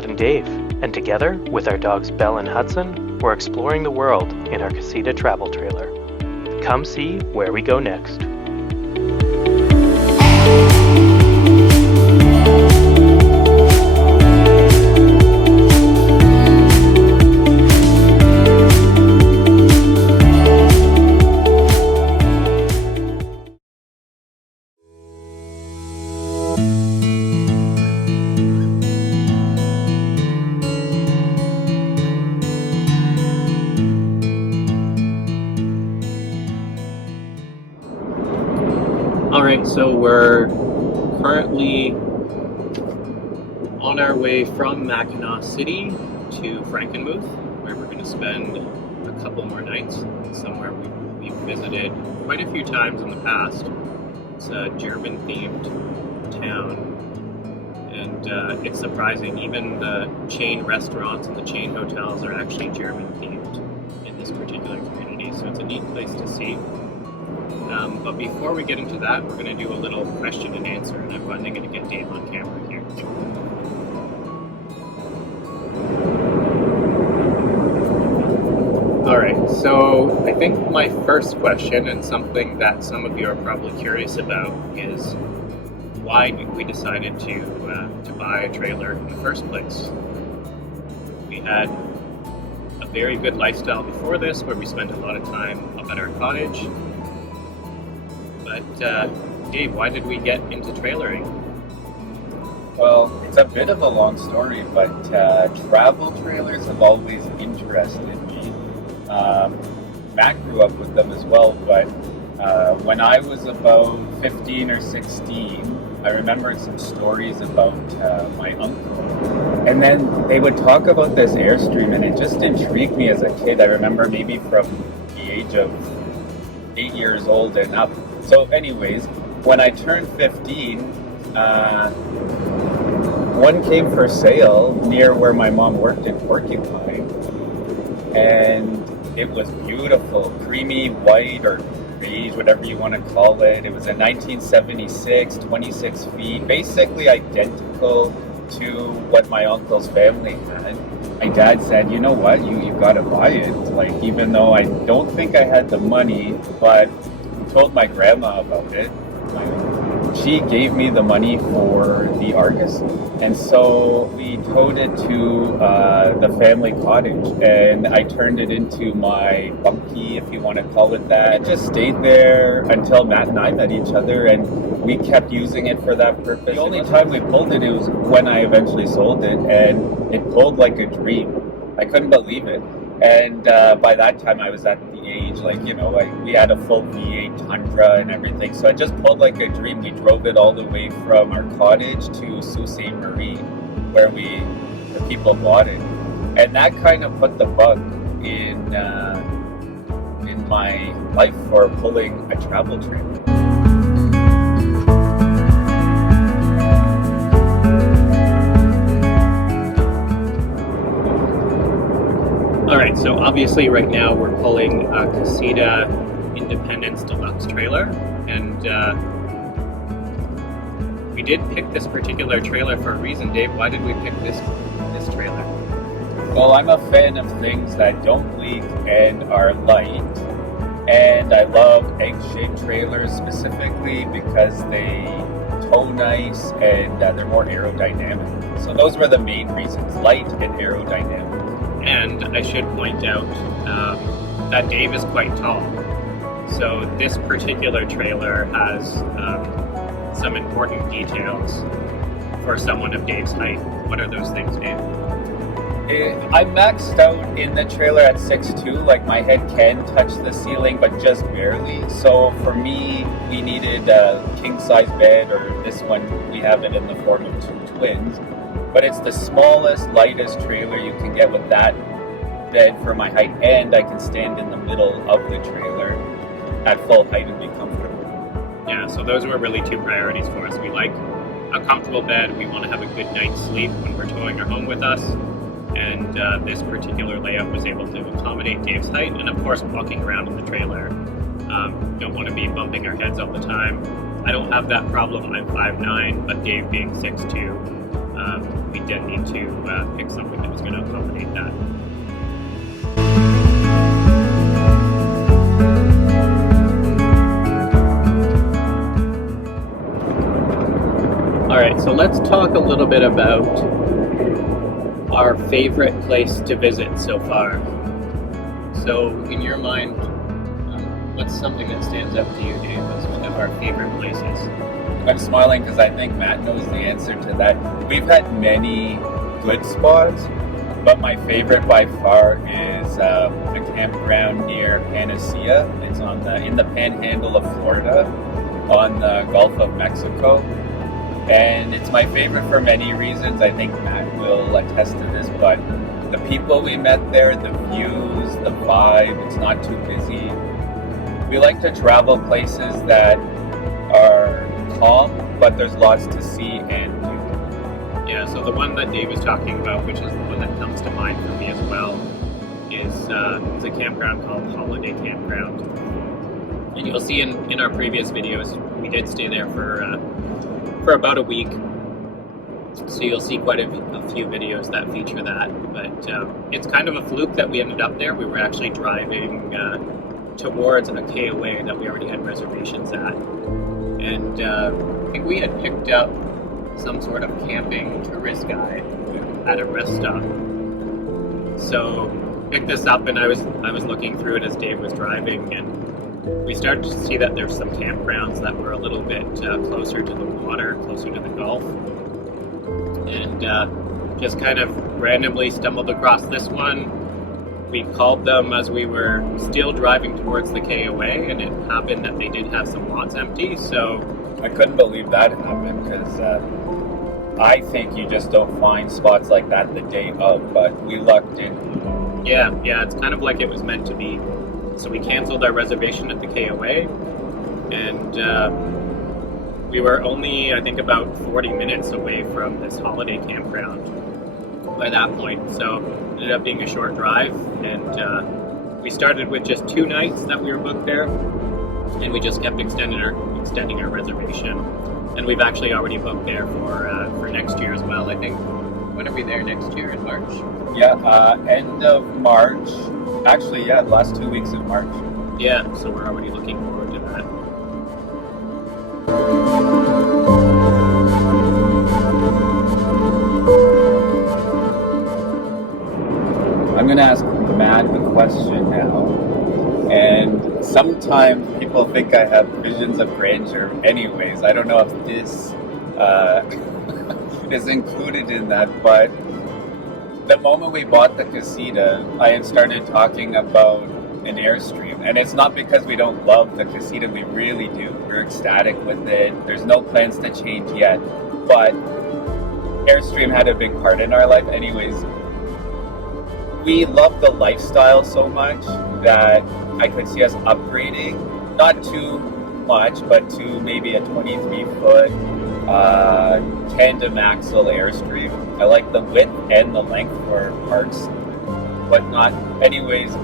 Matt and Dave, and together, with our dogs Belle and Hudson, we're exploring the world in our Casita Travel trailer. Come see where we go next. Alright, so we're currently on our way from Mackinac City to Frankenmuth, where we're going to spend a couple more nights, somewhere we've visited quite a few times in the past. It's a German-themed town, and it's surprising, even the chain restaurants and the chain hotels are actually German-themed in this particular community, so it's a neat place to see. But before we get into that, we're going to do a little question and answer, and I'm finally going to get Dave on camera here. Alright, so I think my first question, and something that some of you are probably curious about, is why we decided to buy a trailer in the first place. We had a very good lifestyle before this, where we spent a lot of time up at our cottage. But Dave, why did we get into trailering? Well, it's a bit of a long story, but travel trailers have always interested me. Matt grew up with them as well, but when I was about 15 or 16, I remembered some stories about my uncle. And then they would talk about this Airstream, and it just intrigued me as a kid. I remember maybe from the age of 8 years old and up. So anyways, when I turned 15, one came for sale near where my mom worked in Porcupine, and it was beautiful, creamy white or beige, whatever you want to call it. It was a 1976, 26 feet, basically identical to what my uncle's family had. My dad said, you know what, you gotta buy it. Like, even though I don't think I had the money, but told my grandma about it. She gave me the money for the Argus, and so we towed it to the family cottage, and I turned it into my bunkie, if you want to call it that. It just stayed there until Matt and I met each other, and we kept using it for that purpose. The only time we pulled it was when I eventually sold it, and it pulled like a dream. I couldn't believe it. And by that time, I was at the age, like, you know, we had a full V8 Tundra and everything. So I just pulled like a dream. We drove it all the way from our cottage to Sault Ste. Marie, where the people bought it. And that kind of put the bug in my life for pulling a travel trailer. Alright, so obviously right now we're pulling a Casita Independence Deluxe trailer, and we did pick this particular trailer for a reason. Dave, why did we pick this trailer? Well, I'm a fan of things that don't leak and are light, and I love egg-shaped trailers specifically because they tow nice and they're more aerodynamic. So those were the main reasons, light and aerodynamic. And I should point out that Dave is quite tall. So this particular trailer has some important details for someone of Dave's height. What are those things, Dave? I'm maxed out in the trailer at 6'2", like my head can touch the ceiling, but just barely. So for me, we needed a king-size bed, or this one, we have it in the form of two twins. But it's the smallest, lightest trailer you can get with that bed for my height, and I can stand in the middle of the trailer at full height and be comfortable. Yeah, so those were really two priorities for us. We like a comfortable bed, we want to have a good night's sleep when we're towing our home with us, and this particular layout was able to accommodate Dave's height, and of course walking around in the trailer. Don't want to be bumping our heads all the time. I don't have that problem, I'm 5'9", but Dave being 6'2", we did need to pick something that was going to accommodate that. Alright, so let's talk a little bit about our favorite place to visit so far. So, in your mind, what's something that stands out to you, Dave, as one of our favorite places? I'm smiling because I think Matt knows the answer to that. We've had many good spots, but my favorite by far is a campground near Panacea. It's in the panhandle of Florida on the Gulf of Mexico. And it's my favorite for many reasons. I think Matt will attest to this, but the people we met there, the views, the vibe, it's not too busy. We like to travel places that are calm, but there's lots to see and do. Yeah, so the one that Dave was talking about, which is the one that comes to mind for me as well, is it's a campground called Holiday Campground. And you'll see in our previous videos, we did stay there for about a week. So you'll see quite a few videos that feature that. But it's kind of a fluke that we ended up there. We were actually driving towards a KOA that we already had reservations at. And I think we had picked up some sort of camping tourist guide at a rest stop. So picked this up, and I was looking through it as Dave was driving, and we started to see that there's some campgrounds that were a little bit closer to the water, closer to the Gulf. And just kind of randomly stumbled across this one. We called them as we were still driving towards the KOA, and it happened that they did have some lots empty, so... I couldn't believe that happened, because I think you just don't find spots like that the day of, but we lucked in. Yeah, it's kind of like it was meant to be. So we canceled our reservation at the KOA, and we were only, I think, about 40 minutes away from this holiday campground by that point. So it ended up being a short drive, and we started with just 2 nights that we were booked there, and we just kept extending our reservation. And we've actually already booked there for next year as well. I think, when are we there next year, in March? Yeah, end of March. Actually, yeah, the last 2 weeks of March. Yeah, so we're already looking forward to that. I'm going to ask Matt a question now. And sometimes people think I have visions of grandeur. Anyways, I don't know if this is included in that, but the moment we bought the Casita, I had started talking about an Airstream. And it's not because we don't love the Casita, we really do. We're ecstatic with it. There's no plans to change yet. But Airstream had a big part in our life. Anyways, we love the lifestyle so much that I could see us upgrading, not too much, but to maybe a 23-foot tandem axle Airstream. I like the width and the length for parts, whatnot. Anyways,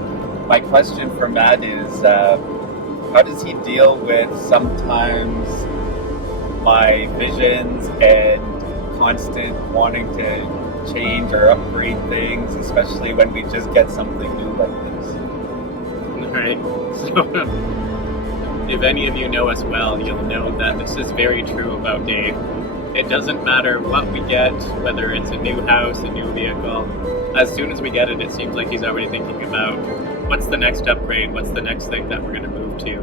my question for Matt is, how does he deal with sometimes my visions and constant wanting to change or upgrade things, especially when we just get something new like this? Alright, so if any of you know us well, you'll know that this is very true about Dave. It doesn't matter what we get, whether it's a new house, a new vehicle. As soon as we get it, it seems like he's already thinking about what's the next upgrade, what's the next thing that we're going to move to.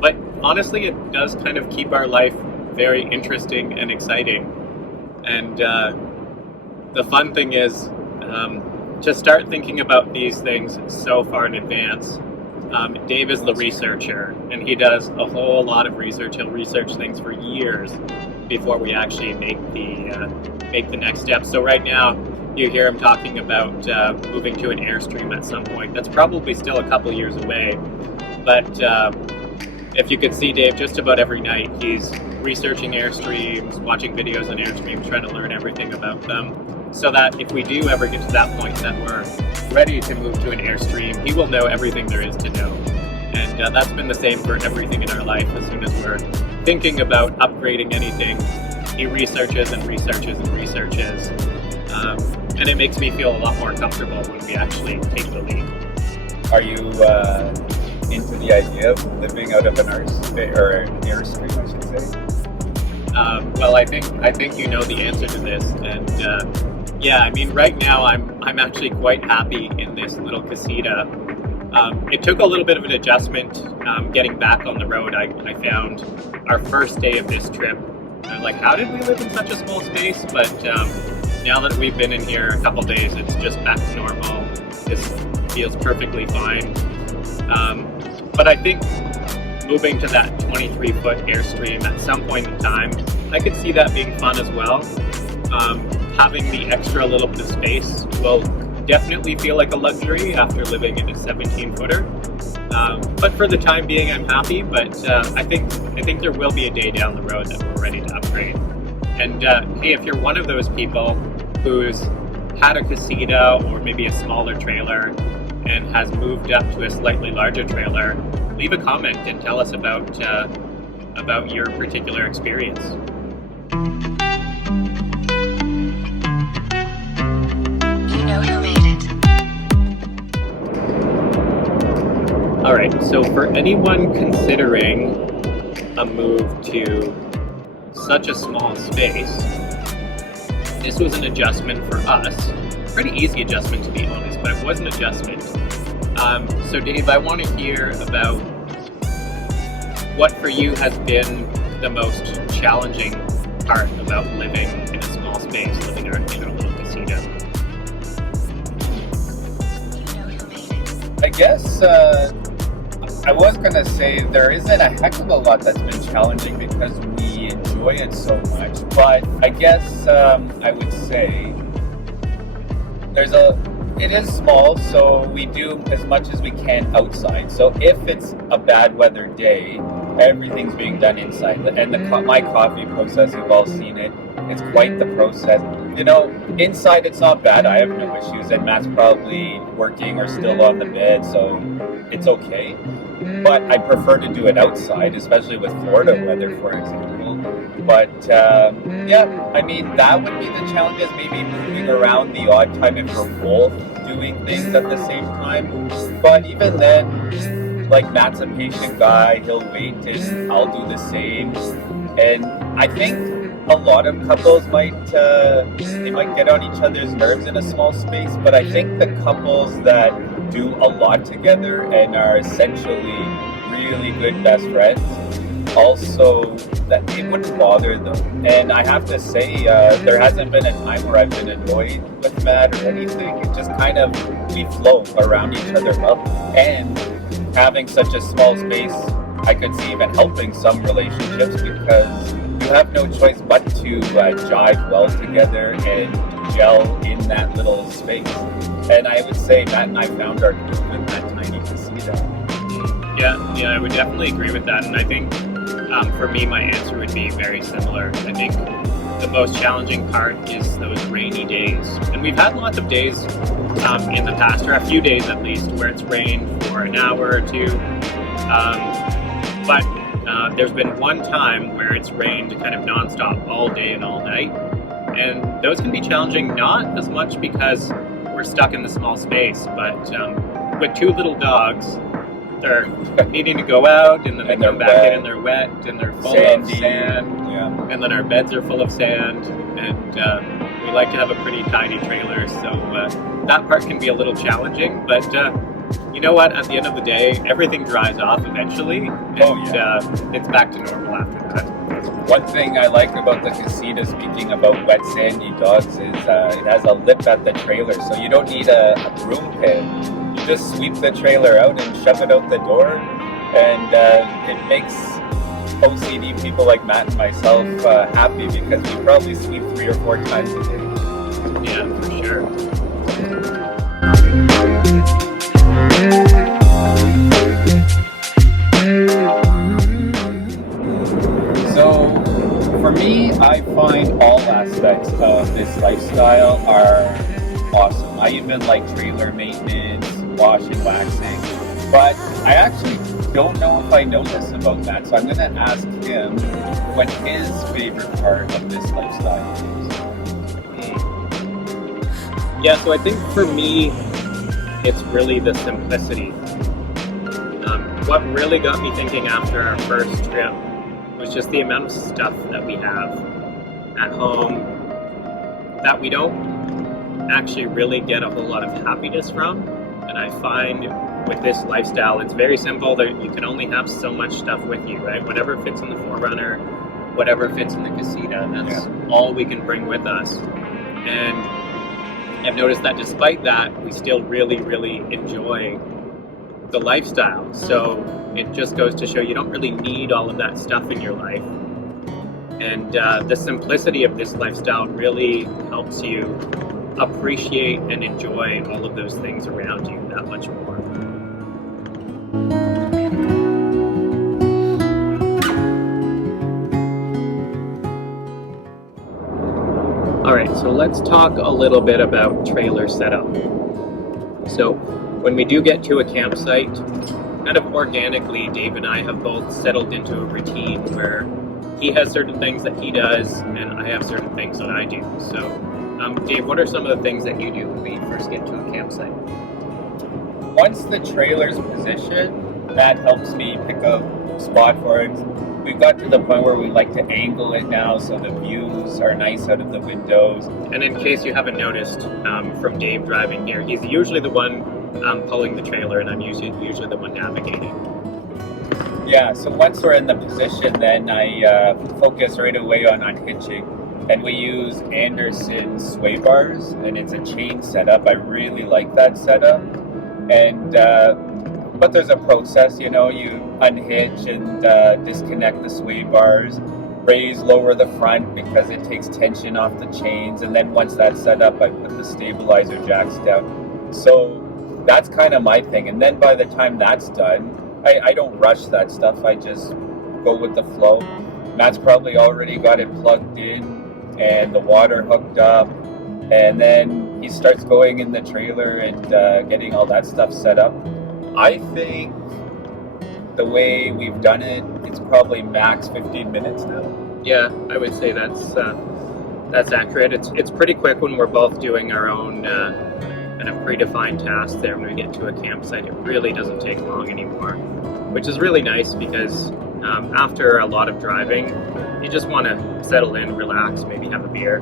But honestly, it does kind of keep our life very interesting and exciting. And the fun thing is to start thinking about these things so far in advance. Dave is the researcher, and he does a whole lot of research. He'll research things for years before we actually make the next step. So right now, you hear him talking about moving to an Airstream at some point. That's probably still a couple years away, but if you could see Dave just about every night, he's researching Airstreams, watching videos on Airstreams, trying to learn everything about them, so that if we do ever get to that point that we're ready to move to an Airstream, he will know everything there is to know. And that's been the same for everything in our life. As soon as we're thinking about upgrading anything, he researches and researches and researches, and it makes me feel a lot more comfortable when we actually take the lead. Are you into the idea of living out of an airstream, I should say? Well, I think you know the answer to this, and yeah, I mean, right now I'm actually quite happy in this little casita. It took a little bit of an adjustment getting back on the road. I found our first day of this trip, I was like, how did we live in such a small space? But now that we've been in here a couple days, it's just back to normal. This feels perfectly fine. But I think moving to that 23-foot Airstream at some point in time, I could see that being fun as well. Having the extra little bit of space will definitely feel like a luxury after living in a 17-footer. But for the time being, I'm happy. But I think there will be a day down the road that we're ready to upgrade. And hey, if you're one of those people who's had a casita or maybe a smaller trailer and has moved up to a slightly larger trailer, leave a comment and tell us about your particular experience. You know who made it. All right, so for anyone considering a move to such a small space, this was an adjustment for us. Pretty easy adjustment, to be honest, but it was an adjustment. So Dave, I want to hear about what for you has been the most challenging part about living in a small space, living in our little casita. I guess I was going to say there isn't a heck of a lot that's been challenging because we enjoy it so much, but I guess I would say it is small, so we do as much as we can outside. So if it's a bad weather day, everything's being done inside. And my coffee process, you've all seen it. It's quite the process. You know, inside it's not bad. I have no issues, and Matt's probably working or still on the bed, so it's okay. But I prefer to do it outside, especially with Florida weather, for example. But yeah, I mean, that would be the challenge, is maybe moving around the odd time if we're both doing things at the same time. But even then, like, Matt's a patient guy, he'll wait and I'll do the same. And I think a lot of couples might get on each other's nerves in a small space, but I think the couples that do a lot together and are essentially really good best friends, also, that it wouldn't bother them. And I have to say, there hasn't been a time where I've been annoyed with Matt or anything. It just kind of, we flow around each other well. And having such a small space, I could see even helping some relationships, because you have no choice but to jive well together and gel in that little space. And I would say Matt and I found our groove in that tiny casita. Yeah, I would definitely agree with that. And I think for me, my answer would be very similar. I think the most challenging part is those rainy days. And we've had lots of days in the past, or a few days at least, where it's rained for an hour or two. But there's been one time where it's rained kind of nonstop all day and all night. And those can be challenging, not as much because we're stuck in the small space, but with two little dogs, they're needing to go out, and then they come back in and they're wet and they're full of sand. Yeah. And then our beds are full of sand, and we like to have a pretty tidy trailer, so that part can be a little challenging. But you know what? At the end of the day, everything dries off eventually, and it's back to normal after that. One thing I like about the casita, speaking about wet sandy dogs, is it has a lip at the trailer, so you don't need a broom pin. You just sweep the trailer out and shove it out the door, and it makes OCD people like Matt and myself happy, because we probably sweep 3 or 4 times a day. Yeah, for sure. So, for me, I find all aspects of this lifestyle are awesome. I even like trailer maintenance, wash and waxing, but I actually don't know if I know this about that, so I'm going to ask him what his favorite part of this lifestyle is. Yeah, so I think for me, it's really the simplicity. What really got me thinking after our first trip was just the amount of stuff that we have at home that we don't actually really get a whole lot of happiness from. And I find with this lifestyle, it's very simple. That you can only have so much stuff with you, right? Whatever fits in the 4Runner, whatever fits in the Casita, that's all we can bring with us. And I've noticed that despite that, we still really, really enjoy the lifestyle. So it just goes to show you don't really need all of that stuff in your life. And the simplicity of this lifestyle really helps you appreciate and enjoy all of those things around you that much more. All right, so let's talk a little bit about trailer setup. So when we do get to a campsite, kind of organically, Dave and I have both settled into a routine where he has certain things that he does and I have certain things that I do. So Dave, what are some of the things that you do when we first get to a campsite? Once the trailer's positioned, that helps me pick a spot for it. We've got to the point where we like to angle it now so the views are nice out of the windows. And in case you haven't noticed from Dave driving here, he's usually the one pulling the trailer and I'm usually the one navigating. Yeah, so once we're in the position, then I focus right away on unhitching. And we use Anderson sway bars, and it's a chain setup. I really like that setup. And but there's a process, you know, you unhitch and disconnect the sway bars, raise, lower the front because it takes tension off the chains. And then once that's set up, I put the stabilizer jacks down. So that's kind of my thing. And then by the time that's done, I don't rush that stuff. I just go with the flow. Matt's probably already got it plugged in and the water hooked up. And then he starts going in the trailer and getting all that stuff set up. I think the way we've done it, it's probably max 15 minutes now. Yeah, I would say that's accurate. It's pretty quick when we're both doing our own kind of predefined tasks there. When we get to a campsite, it really doesn't take long anymore, which is really nice because after a lot of driving, you just want to settle in, relax, maybe have a beer.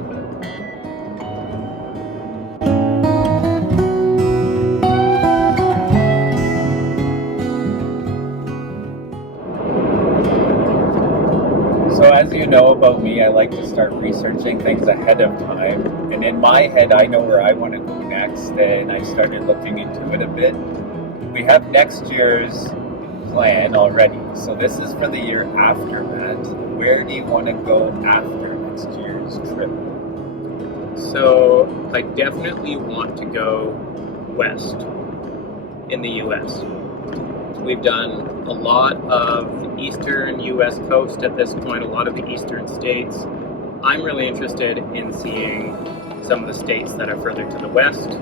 So as you know about me, I like to start researching things ahead of time. And in my head, I know where I want to go next, and I started looking into it a bit. We have next year's plan already. So this is for the year after that. Where do you want to go after next year's trip? So I definitely want to go west in the U.S. We've done a lot of the eastern U.S. coast at this point, a lot of the eastern states. I'm really interested in seeing some of the states that are further to the west.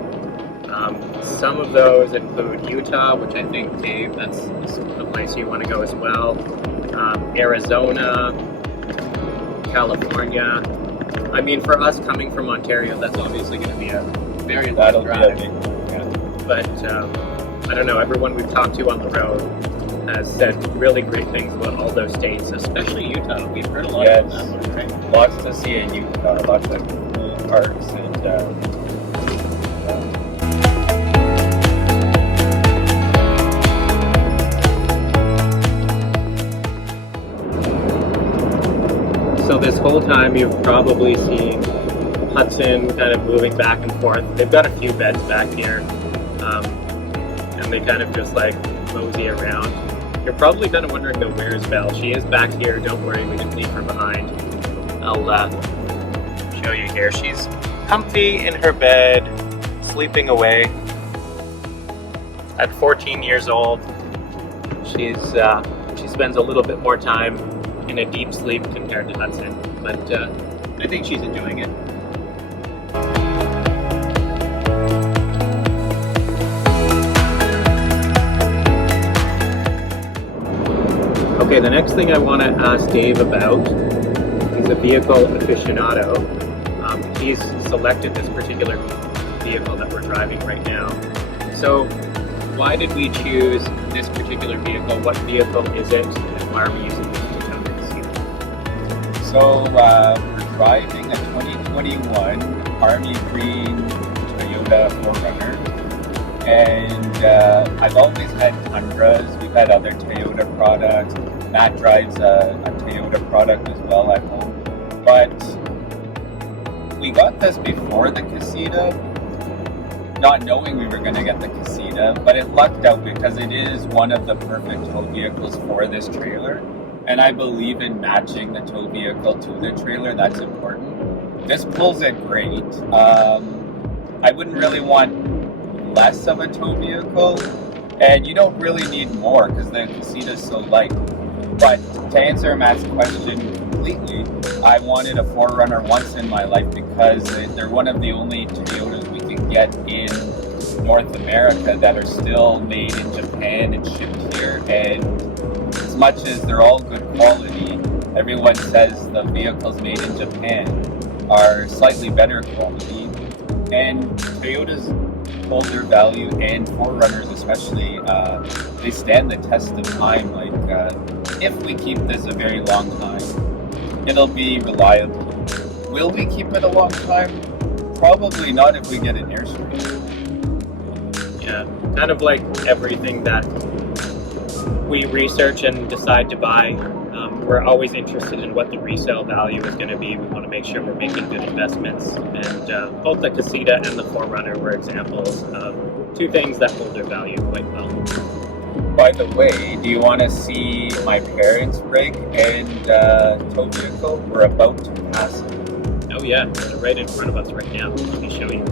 Some of those include Utah, which I think, Dave, that's the place you want to go as well. Arizona, California. I mean, for us coming from Ontario, that's obviously going to be a very long drive. But I don't know, everyone we've talked to on the road has said really great things about all those states, especially Utah. We've heard a lot about that one, right? Lots to see in Utah, lots of cool parks and So this whole time you've probably seen Hudson kind of moving back and forth. They've got a few beds back here, and they kind of just like mosey around. You're probably kind of wondering though, where's Belle? She is back here, don't worry, we didn't leave her behind. I'll show you here. She's comfy in her bed, sleeping away. At 14 years old, she spends a little bit more time in a deep sleep compared to Hudson, but I think she's enjoying it. Okay, the next thing I want to ask Dave about is a vehicle aficionado. He's selected this particular vehicle that we're driving right now. So why did we choose this particular vehicle? What vehicle is it? And why are we using this to tow the casita? So we're driving a 2021 Army Green Toyota 4Runner, and I've always had Tundras. We've had other Toyota products. Matt drives a Toyota product as well at home, but we got this before the Casita, not knowing we were going to get the Casita, but it lucked out because it is one of the perfect tow vehicles for this trailer, and I believe in matching the tow vehicle to the trailer. That's important. This pulls it great. I wouldn't really want less of a tow vehicle, and you don't really need more because the Casita is so light. But to answer Matt's question completely, I wanted a 4Runner once in my life because they're one of the only Toyotas we can get in North America that are still made in Japan and shipped here. And as much as they're all good quality, everyone says the vehicles made in Japan are slightly better quality. And Toyotas hold their value, and 4Runners especially, they stand the test of time. Like, if we keep this a very long time, it'll be reliable. Will we keep it a long time? Probably not if we get an Airstream. Yeah, kind of like everything that we research and decide to buy. We're always interested in what the resale value is going to be. We want to make sure we're making good investments. And both the Casita and the 4Runner were examples of two things that hold their value quite well. By the way, do you want to see my parents' rig and tow vehicle? We're about to pass it. Oh yeah, they're right in front of us right now. Let me show you.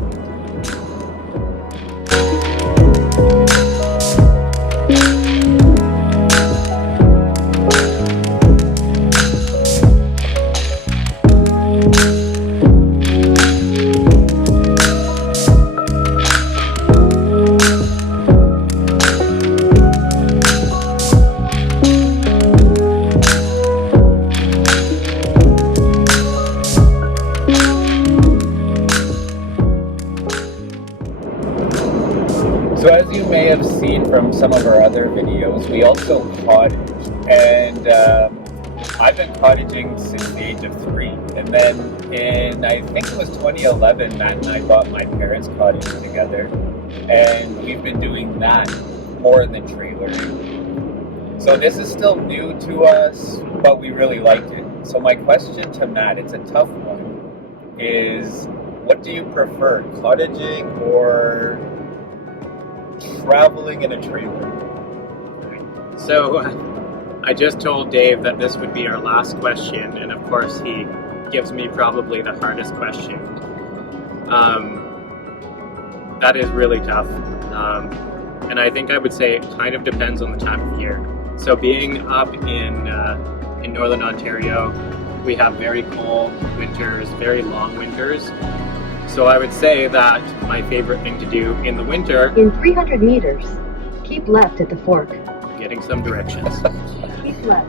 So as you may have seen from some of our other videos, we also cottage, and I've been cottaging since the age of 3. And then in, I think it was 2011, Matt and I bought my parents' cottage together, and we've been doing that more than trailering. So this is still new to us, but we really liked it. So my question to Matt, it's a tough one, is what do you prefer, cottaging or traveling in a trailer? So I just told Dave that this would be our last question, and of course he gives me probably the hardest question. That is really tough, and I think I would say it kind of depends on the time of year. So being up in Northern Ontario, we have very cold winters, very long winters. So I would say that my favorite thing to do in the winter... In 300 meters, keep left at the fork. Getting some directions. Keep left.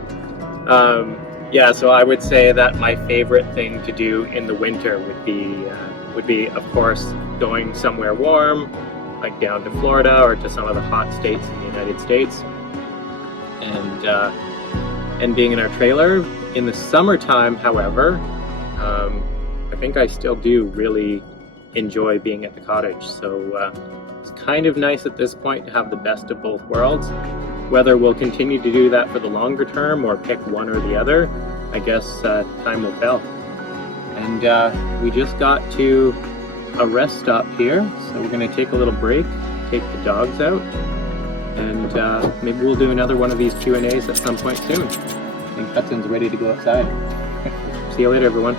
Yeah, so I would say that my favorite thing to do in the winter would be, of course, going somewhere warm, like down to Florida or to some of the hot states in the United States, and being in our trailer. In the summertime, however, I think I still do really enjoy being at the cottage. So it's kind of nice at this point to have the best of both worlds. Whether we'll continue to do that for the longer term or pick one or the other, I guess time will tell. And we just got to a rest stop here, so we're going to take a little break, take the dogs out, and maybe we'll do another one of these Q&As at some point soon. I think Hudson's ready to go outside. See you later, everyone.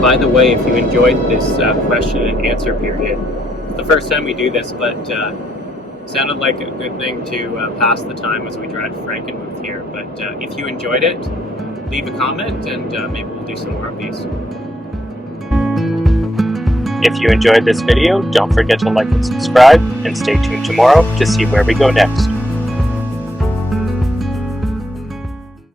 By the way, if you enjoyed this question and answer period, it's the first time we do this, but sounded like a good thing to pass the time as we drive to Frankenmuth here. But if you enjoyed it, leave a comment and maybe we'll do some more of these. If you enjoyed this video, don't forget to like and subscribe, and stay tuned tomorrow to see where we go next.